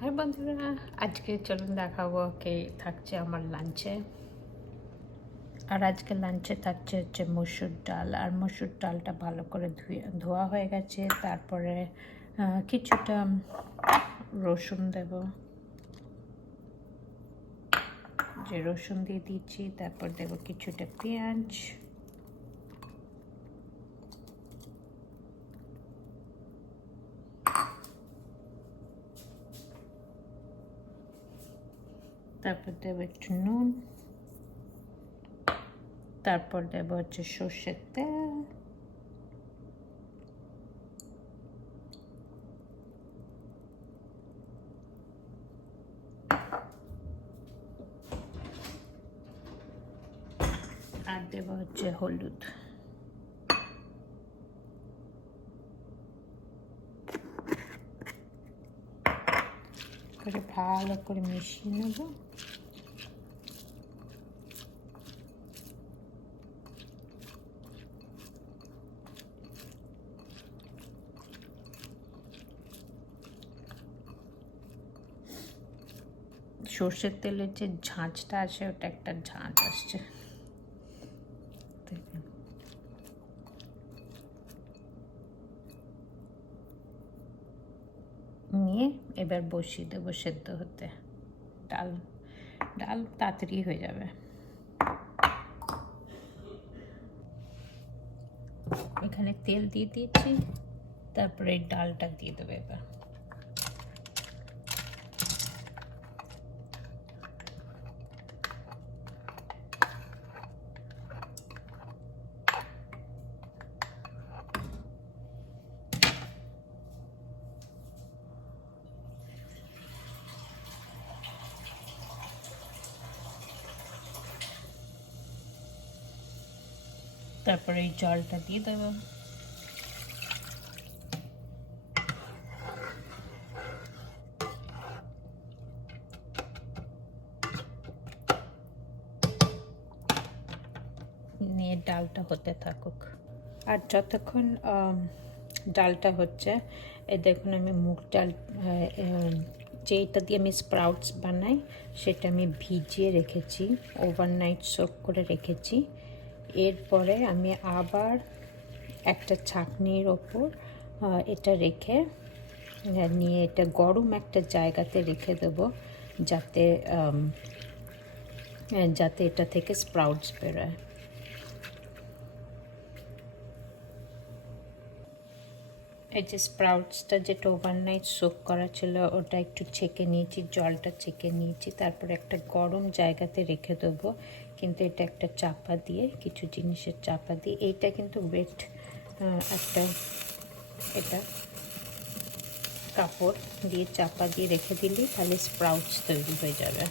হ্যাঁ বন্ধুরা, আজকে চলুন দেখাবো কে থাকছে আমার লাঞ্চে। আর আজকে লাঞ্চে থাকছে হচ্ছে মসুর ডাল। আর মসুর ডালটা ভালো করে ধোয়া হয়ে গেছে। তারপরে কিছুটা রসুন দেব, যে রসুন দিয়ে দিচ্ছি। তারপর দেব কিছুটা পেঁয়াজ, তারপর দেবো একটু নুন, তারপর দেবো হচ্ছে সর্ষের তেল, আর দেবো হচ্ছে হলুদ। করে ভালো করে মিশিয়ে নেব। সর্ষের তেলের যে ঝাঁঝটা আসে, ওটা একটা ঝাঁঝ আসছে। নিয়ে এবার বসিয়ে দেবো সেদ্ধ হতে। ডাল ডাল তাড়াতাড়ি হয়ে যাবে। এখানে তেল দিয়ে দিয়েছি, তারপরে ডালটা দিয়ে দেবো এবার। তারপরে এই জলটা দিয়ে দেবো। নিয়ে ডালটা হতে থাকুক। আর যতক্ষণ ডালটা হচ্ছে, দেখুন আমি মুগ ডাল, যেটা দিয়ে আমি স্প্রাউটস বানাই সেটা আমি ভিজিয়ে রেখেছি, ওভারনাইট সোক করে রেখেছি। এরপরে আমি আবার একটা ছাঁকনির ওপর এটা রেখে নিয়ে এটা গরম একটা জায়গাতে রেখে দেবো, যাতে যাতে এটা থেকে স্প্রাউটস বেরোয়। এই যে স্প্রাউটসটা যেটা ওভারনাইট সোক করা ছিল, ওটা একটু ছেঁকে নিয়েছি, জলটা ছেঁকে নিয়েছি। তারপরে একটা গরম জায়গাতে রেখে দেবো, কিন্তু এটা একটা চাপা দিয়ে, কিছু জিনিসের চাপা দিয়ে, এইটা কিন্তু ওয়েট একটা এটা কাপড় দিয়ে চাপা দিয়ে রেখে দিলেই তাহলে স্প্রাউটস তৈরি হয়ে যাবে।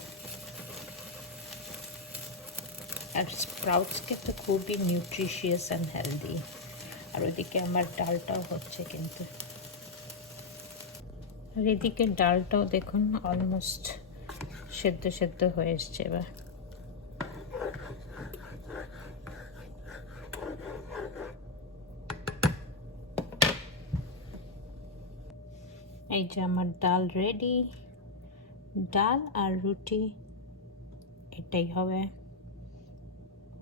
আর স্প্রাউটস কিন্তু খুবই নিউট্রিশিয়াস অ্যান্ড হেলদি। আর ওইদিকে আমার ডালটাও হচ্ছে কিন্তু। আর এদিকে ডালটাও দেখুন অলমোস্ট সেদ্ধ সেদ্ধ হয়ে এসছে। এবার এই যে আমার ডাল রেডি। ডাল আর রুটি, এটাই হবে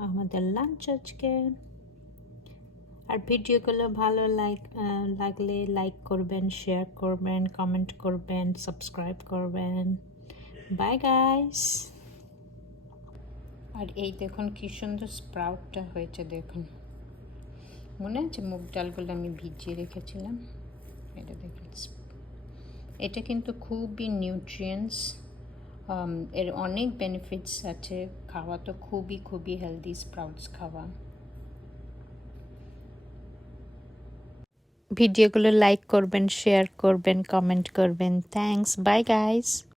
আমাদের লাঞ্চ আজকে। আর ভিডিওগুলো ভালো লাগলে লাইক করবেন, শেয়ার করবেন, কমেন্ট করবেন, সাবস্ক্রাইব করবেন। Bye guys. আর এই দেখুন কি সুন্দর স্প্রাউটটা হয়েছে। দেখুন, মনে আছে মুগ ডালগুলো আমি ভিজিয়ে রেখেছিলাম? এটা দেখুন, এটা কিন্তু খুবই নিউট্রিয়েন্টস, এর অনেক বেনিফিটস আছে। খাওয়া তো খুবই খুবই হেলদি স্প্রাউটস খাওয়া। ভিডিওগুলো লাইক করবেন, শেয়ার করবেন, কমেন্ট করবেন। Thanks, bye guys.